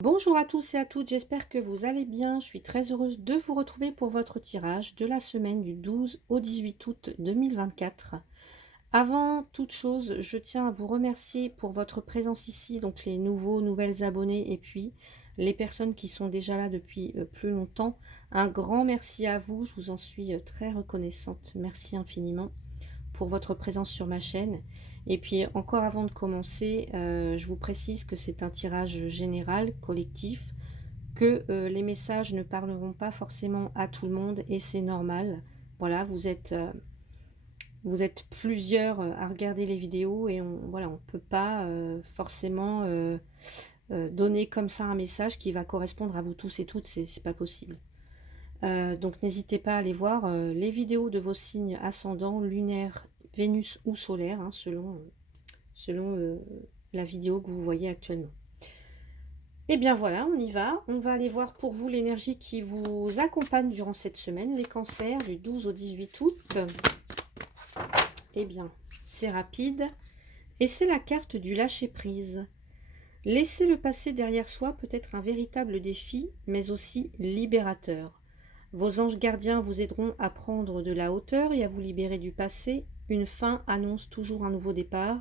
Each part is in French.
Bonjour à tous et à toutes, j'espère que vous allez bien. Je suis très heureuse de vous retrouver pour votre tirage de la semaine du 12 au 18 août 2024. Avant toute chose, je tiens à vous remercier pour votre présence ici, donc les nouvelles abonnés et puis les personnes qui sont déjà là depuis plus longtemps. Un grand merci à vous, je vous en suis très reconnaissante. Merci infiniment pour votre présence sur ma chaîne. Et puis encore avant de commencer, je vous précise que c'est un tirage général, collectif, que les messages ne parleront pas forcément à tout le monde et c'est normal. Voilà, vous êtes plusieurs à regarder les vidéos et voilà, on peut pas forcément donner comme ça un message qui va correspondre à vous tous et toutes, c'est pas possible. Donc n'hésitez pas à aller voir les vidéos de vos signes ascendants, lunaires, Vénus ou solaire, hein, selon la vidéo que vous voyez actuellement. Et bien voilà, on y va. On va aller voir pour vous l'énergie qui vous accompagne durant cette semaine, les cancers du 12 au 18 août. Eh bien, c'est rapide. Et c'est la carte du lâcher-prise. Laisser le passé derrière soi peut être un véritable défi, mais aussi libérateur. Vos anges gardiens vous aideront à prendre de la hauteur et à vous libérer du passé. Une fin annonce toujours un nouveau départ.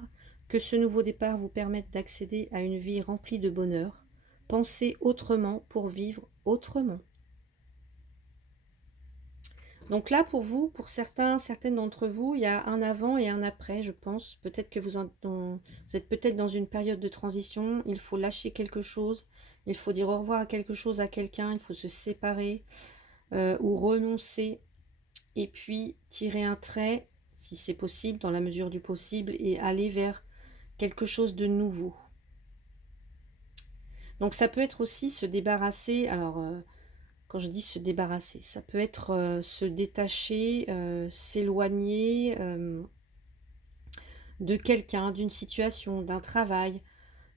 Que ce nouveau départ vous permette d'accéder à une vie remplie de bonheur. Pensez autrement pour vivre autrement. Donc là, pour vous, pour certaines d'entre vous, il y a un avant et un après, je pense. Peut-être que vous êtes peut-être dans une période de transition. Il faut lâcher quelque chose. Il faut dire au revoir à quelque chose, à quelqu'un. Il faut se séparer ou renoncer. Et puis tirer un trait, si c'est possible, dans la mesure du possible, et aller vers quelque chose de nouveau. Donc ça peut être aussi se débarrasser, alors quand je dis se débarrasser, ça peut être se détacher, s'éloigner de quelqu'un, d'une situation, d'un travail,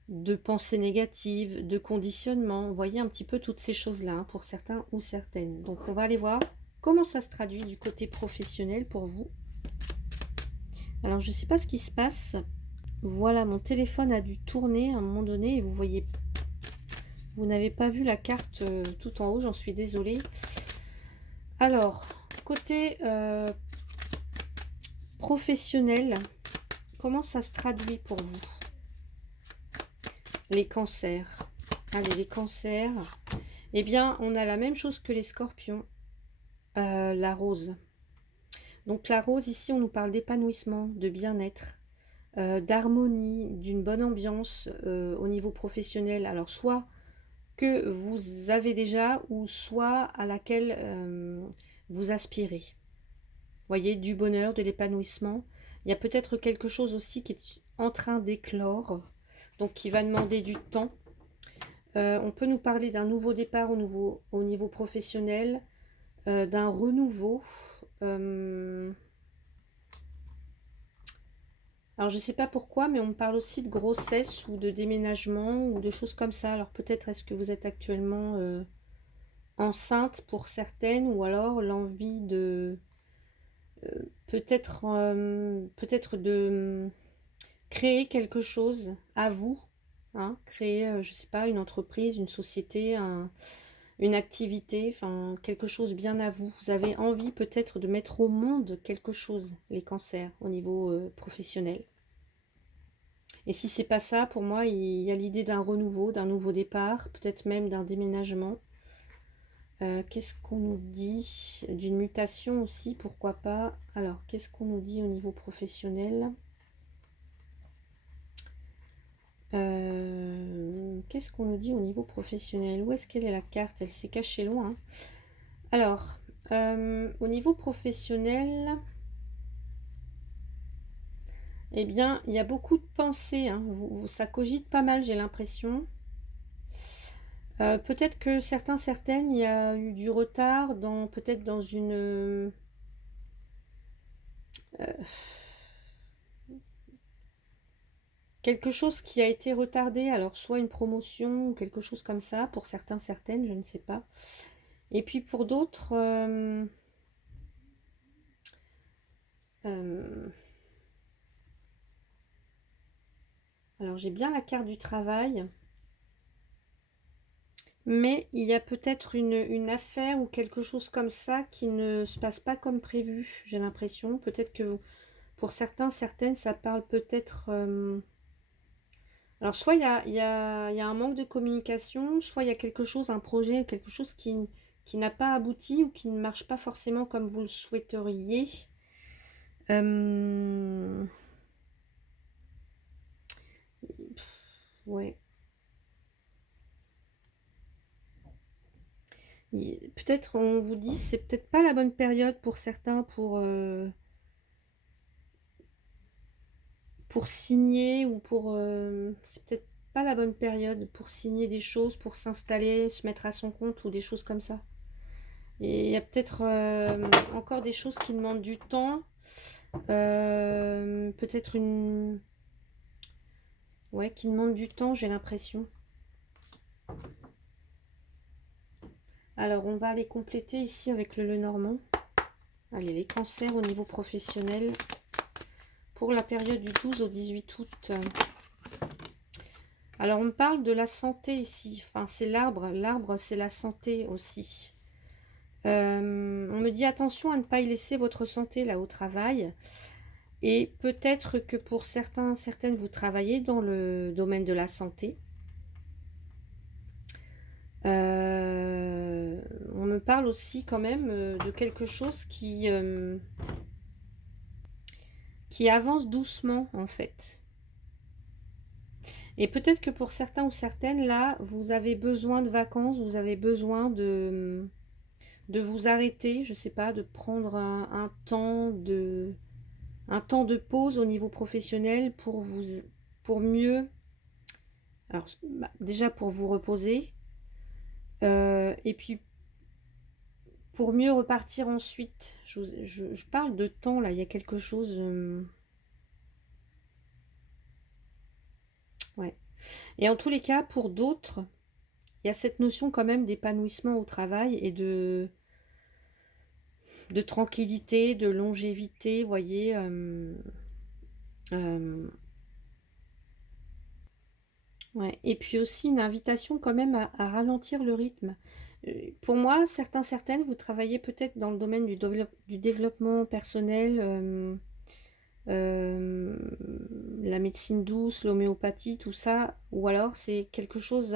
de pensées négatives, de conditionnement. Vous voyez un petit peu toutes ces choses-là hein, pour certains ou certaines. Donc on va aller voir comment ça se traduit du côté professionnel pour vous. Alors je ne sais pas ce qui se passe. Voilà, mon téléphone a dû tourner à un moment donné et vous voyez, vous n'avez pas vu la carte tout en haut, j'en suis désolée. Alors, côté professionnel, comment ça se traduit pour vous? Les cancers. Allez, les cancers. Eh bien, on a la même chose que les scorpions. La rose. Donc la rose, ici, on nous parle d'épanouissement, de bien-être, d'harmonie, d'une bonne ambiance au niveau professionnel. Alors, soit que vous avez déjà ou soit à laquelle vous aspirez. Voyez, du bonheur, de l'épanouissement. Il y a peut-être quelque chose aussi qui est en train d'éclore, donc qui va demander du temps. On peut nous parler d'un nouveau départ au niveau professionnel, d'un renouveau. Alors je ne sais pas pourquoi, mais on me parle aussi de grossesse ou de déménagement ou de choses comme ça. Alors peut-être est-ce que vous êtes actuellement enceinte pour certaines ou alors l'envie de peut-être de créer quelque chose à vous, hein, créer, je sais pas, une entreprise, une société, une activité, enfin quelque chose bien à vous. Vous avez envie peut-être de mettre au monde quelque chose, les cancers, au niveau professionnel. Et si c'est pas ça, pour moi, il y a l'idée d'un renouveau, d'un nouveau départ, peut-être même d'un déménagement. Qu'est-ce qu'on nous dit? D'une mutation aussi, pourquoi pas. Alors, qu'est-ce qu'on nous dit au niveau professionnel? Qu'est-ce qu'on nous dit au niveau professionnel? Où est-ce qu'elle est la carte? Elle s'est cachée loin. Alors, au niveau professionnel, eh bien, il y a beaucoup de pensées. Hein. Ça cogite pas mal, j'ai l'impression. Peut-être que certaines, il y a eu du retard peut-être dans une quelque chose qui a été retardé, alors soit une promotion ou quelque chose comme ça, pour certaines, je ne sais pas. Et puis pour d'autres, alors j'ai bien la carte du travail. Mais il y a peut-être une affaire ou quelque chose comme ça qui ne se passe pas comme prévu, j'ai l'impression. Peut-être que pour certains, certaines, ça parle peut-être... alors, soit il y a un manque de communication, soit il y a quelque chose, un projet, quelque chose qui n'a pas abouti ou qui ne marche pas forcément comme vous le souhaiteriez. Euh, ouais. Peut-être on vous dit c'est peut-être pas la bonne période pour certains pour signer ou pour c'est peut-être pas la bonne période pour signer des choses, pour s'installer, se mettre à son compte ou des choses comme ça. Et il y a peut-être encore des choses qui demandent du temps. Peut-être une... Ouais, qui demandent du temps, j'ai l'impression. Alors, on va aller compléter ici avec le Lenormand. Allez, les cancers au niveau professionnel pour la période du 12 au 18 août. Alors, on parle de la santé ici. Enfin, c'est l'arbre. L'arbre, c'est la santé aussi. On me dit attention à ne pas y laisser votre santé là au travail. Et peut-être que pour certains, certaines, vous travaillez dans le domaine de la santé. On me parle aussi quand même de quelque chose qui avance doucement en fait. Et peut-être que pour certains ou certaines, là, vous avez besoin de vacances, vous avez besoin de vous arrêter, je sais pas, de prendre un temps de pause au niveau professionnel pour mieux, alors bah, déjà pour vous reposer, et puis pour mieux repartir ensuite. Je parle de temps là, il y a quelque chose, ouais. Et en tous les cas, pour d'autres, il y a cette notion quand même d'épanouissement au travail et de tranquillité, de longévité, vous voyez. Euh, ouais. Et puis aussi une invitation quand même à ralentir le rythme. Pour moi, certains, certaines, vous travaillez peut-être dans le domaine du développement personnel, euh, la médecine douce, l'homéopathie, tout ça, ou alors c'est quelque chose,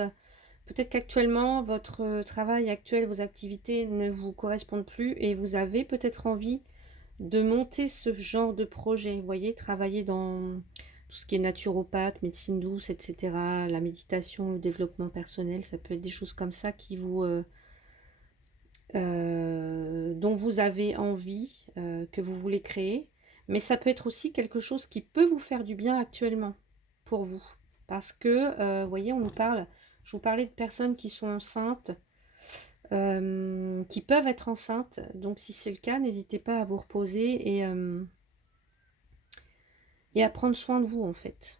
peut-être qu'actuellement, votre travail actuel, vos activités ne vous correspondent plus et vous avez peut-être envie de monter ce genre de projet, vous voyez, travailler dans tout ce qui est naturopathe, médecine douce, etc., la méditation, le développement personnel, ça peut être des choses comme ça dont vous avez envie, que vous voulez créer, mais ça peut être aussi quelque chose qui peut vous faire du bien actuellement pour vous. Parce que, vous voyez, je vous parlais de personnes qui sont enceintes, qui peuvent être enceintes. Donc si c'est le cas, n'hésitez pas à vous reposer et à prendre soin de vous en fait.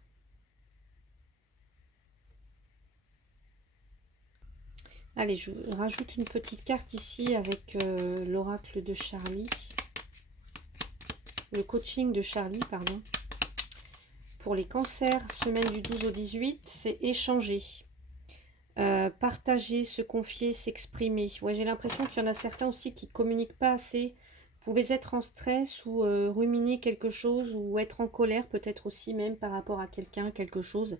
Allez, je rajoute une petite carte ici avec l'oracle de Charlie, le coaching de Charlie, pardon. Pour les cancers, semaine du 12 au 18, c'est échanger, partager, se confier, s'exprimer. Ouais, j'ai l'impression qu'il y en a certains aussi qui ne communiquent pas assez. Vous pouvez être en stress ou ruminer quelque chose ou être en colère peut-être aussi même par rapport à quelqu'un, quelque chose.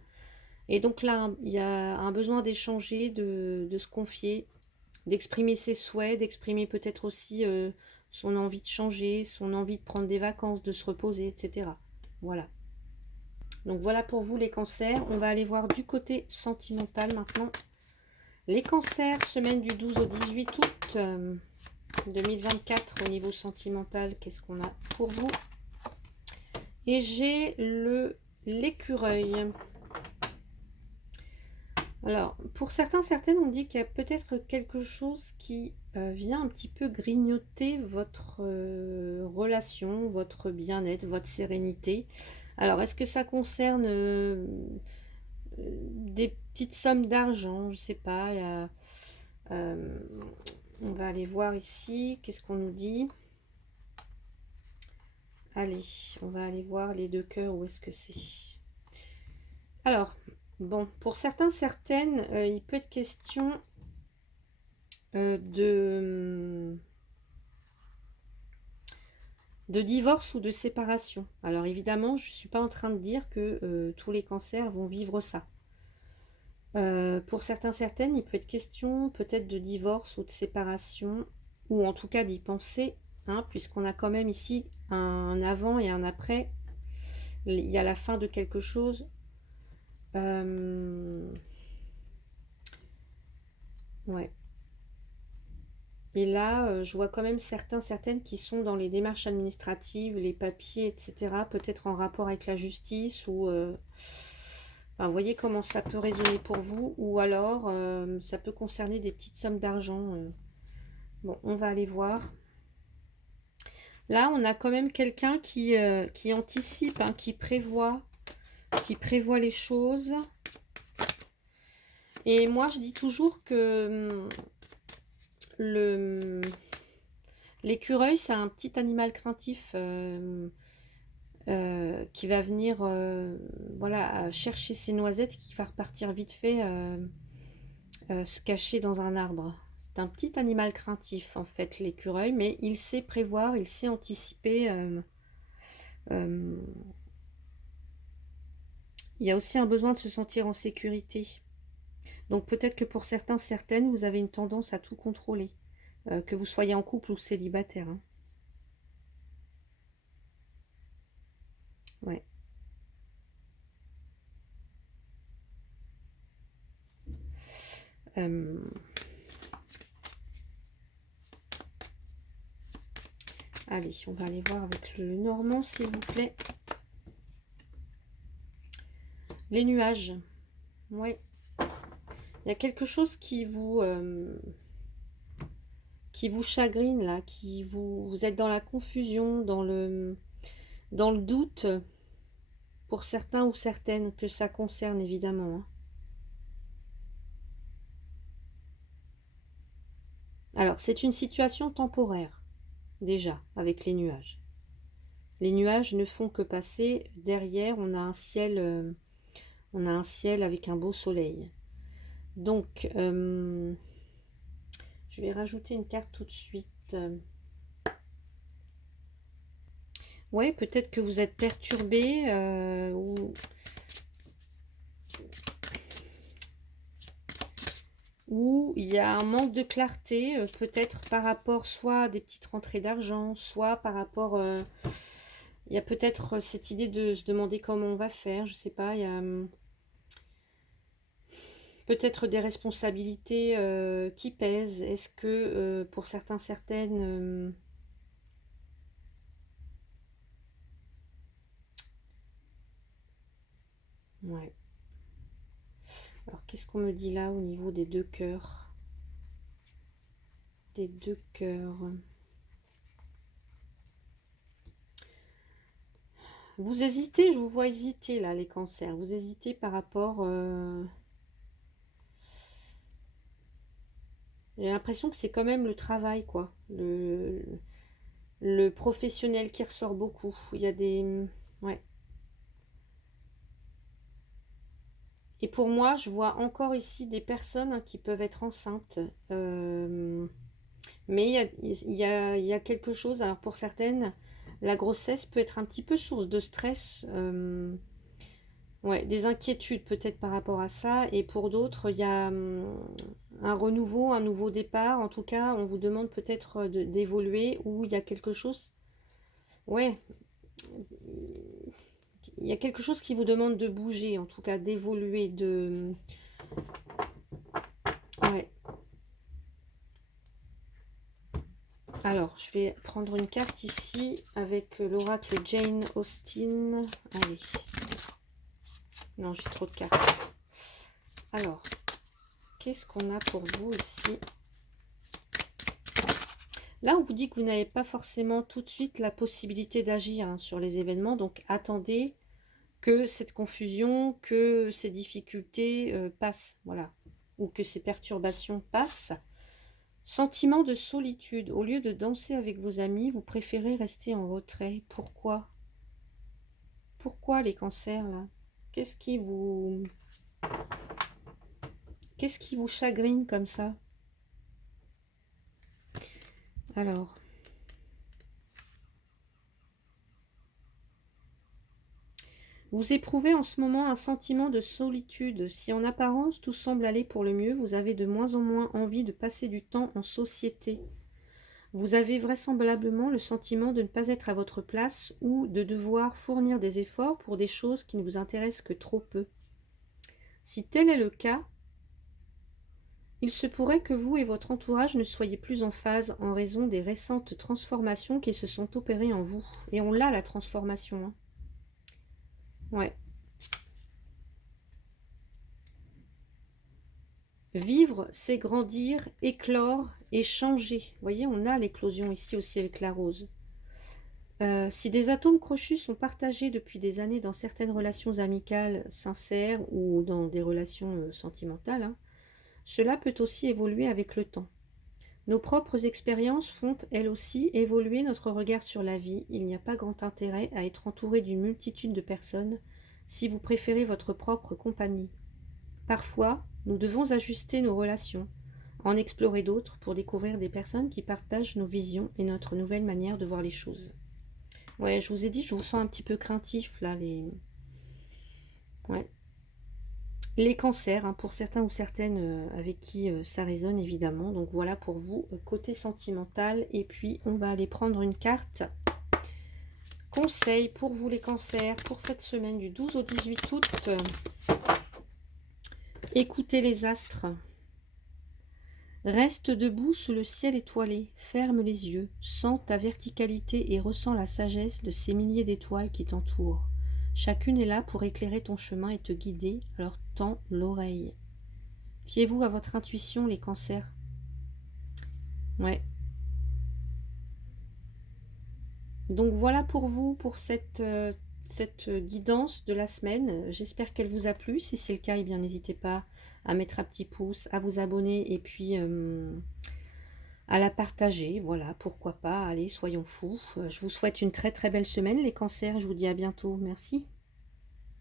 Et donc là, il y a un besoin d'échanger, de se confier, d'exprimer ses souhaits, d'exprimer peut-être aussi son envie de changer, son envie de prendre des vacances, de se reposer, etc. Voilà. Donc voilà pour vous les cancers. On va aller voir du côté sentimental maintenant. Les cancers, semaine du 12 au 18 août 2024 au niveau sentimental, qu'est-ce qu'on a pour vous? Et j'ai l'écureuil. Alors, pour certains, certaines, on dit qu'il y a peut-être quelque chose qui vient un petit peu grignoter votre relation, votre bien-être, votre sérénité. Alors, est-ce que ça concerne des petites sommes d'argent? Je sais pas. Euh, on va aller voir ici. Qu'est-ce qu'on nous dit? Allez, on va aller voir les deux cœurs. Où est-ce que c'est? Alors, bon, pour certains, certaines, il peut être question de divorce ou de séparation. Alors évidemment, je ne suis pas en train de dire que tous les cancers vont vivre ça. Pour certains, certaines, il peut être question peut-être de divorce ou de séparation, ou en tout cas d'y penser, hein, puisqu'on a quand même ici un avant et un après. Il y a la fin de quelque chose. Ouais. Et là, je vois quand même certains, certaines qui sont dans les démarches administratives, les papiers, etc. Peut-être en rapport avec la justice ou... enfin, vous voyez comment ça peut résonner pour vous. Ou alors, ça peut concerner des petites sommes d'argent. Bon, on va aller voir. Là, on a quand même quelqu'un qui anticipe, hein, qui prévoit les choses. Et moi, je dis toujours que l'écureuil, c'est un petit animal craintif qui va venir voilà, chercher ses noisettes, qui va repartir vite fait se cacher dans un arbre. C'est un petit animal craintif, en fait, l'écureuil, mais il sait prévoir, il sait anticiper. Euh, il y a aussi un besoin de se sentir en sécurité. Donc peut-être que pour certains, certaines, vous avez une tendance à tout contrôler, que vous soyez en couple ou célibataire. Hein. Ouais. Euh, Allez, on va aller voir avec le Normand, s'il vous plaît. Les nuages. Ouais. Il y a quelque chose qui vous chagrine, là, vous êtes dans la confusion, dans le doute, pour certains ou certaines, que ça concerne, évidemment. Hein. Alors, c'est une situation temporaire, déjà, avec les nuages. Les nuages ne font que passer. Derrière, on a un ciel avec un beau soleil. Donc, je vais rajouter une carte tout de suite. Ouais, peut-être que vous êtes perturbé ou il y a un manque de clarté, peut-être par rapport soit à des petites rentrées d'argent, soit par rapport... il y a peut-être cette idée de se demander comment on va faire, je sais pas, il y a peut-être des responsabilités qui pèsent. Est-ce que pour certains, certaines... ouais. Alors, qu'est-ce qu'on me dit là au niveau des deux cœurs? Des deux cœurs. Vous hésitez, je vous vois hésiter là, les cancers. Vous hésitez par rapport... j'ai l'impression que c'est quand même le travail, quoi. Le professionnel qui ressort beaucoup. Il y a des... ouais. Et pour moi, je vois encore ici des personnes hein, qui peuvent être enceintes. Mais il y a quelque chose. Alors pour certaines, la grossesse peut être un petit peu source de stress. Ouais, des inquiétudes peut-être par rapport à ça. Et pour d'autres, il y a un renouveau, un nouveau départ. En tout cas, on vous demande peut-être d'évoluer ou il y a quelque chose. Ouais, il y a quelque chose qui vous demande de bouger, en tout cas d'évoluer, de... ouais. Alors, je vais prendre une carte ici avec l'oracle Jane Austen. Allez. Non, j'ai trop de cartes. Alors, qu'est-ce qu'on a pour vous ici? Là, on vous dit que vous n'avez pas forcément tout de suite la possibilité d'agir hein, sur les événements. Donc, attendez que cette confusion, que ces difficultés passent. Voilà. Ou que ces perturbations passent. Sentiment de solitude. Au lieu de danser avec vos amis, vous préférez rester en retrait. Pourquoi? Pourquoi les cancers, là? Qu'est-ce qui vous chagrine comme ça? Alors, vous éprouvez en ce moment un sentiment de solitude. Si en apparence tout semble aller pour le mieux, vous avez de moins en moins envie de passer du temps en société. Vous avez vraisemblablement le sentiment de ne pas être à votre place ou de devoir fournir des efforts pour des choses qui ne vous intéressent que trop peu. Si tel est le cas, il se pourrait que vous et votre entourage ne soyez plus en phase en raison des récentes transformations qui se sont opérées en vous. Et on l'a, la transformation, hein. Ouais. Vivre, c'est grandir, éclore et changer. Vous voyez, on a l'éclosion ici aussi avec la rose. Si des atomes crochus sont partagés depuis des années dans certaines relations amicales sincères ou dans des relations sentimentales, hein, cela peut aussi évoluer avec le temps. Nos propres expériences font, elles aussi, évoluer notre regard sur la vie. Il n'y a pas grand intérêt à être entouré d'une multitude de personnes si vous préférez votre propre compagnie. Parfois, nous devons ajuster nos relations, en explorer d'autres pour découvrir des personnes qui partagent nos visions et notre nouvelle manière de voir les choses. Ouais, je vous ai dit, je vous sens un petit peu craintif, là, ouais. Les cancers, hein, pour certains ou certaines avec qui ça résonne, évidemment. Donc voilà pour vous, côté sentimental. Et puis, on va aller prendre une carte. Conseil pour vous, les cancers, pour cette semaine du 12 au 18 août. Écoutez les astres. Reste debout sous le ciel étoilé, ferme les yeux, sens ta verticalité et ressens la sagesse de ces milliers d'étoiles qui t'entourent. Chacune est là pour éclairer ton chemin et te guider, alors tends l'oreille. Fiez-vous à votre intuition, les cancers. Ouais. Donc voilà pour vous, pour cette guidance de la semaine. J'espère qu'elle vous a plu. Si c'est le cas, eh bien n'hésitez pas à mettre un petit pouce, à vous abonner et puis à la partager. Voilà, pourquoi pas. Allez, soyons fous. Je vous souhaite une très très belle semaine, les cancers. Je vous dis à bientôt. Merci.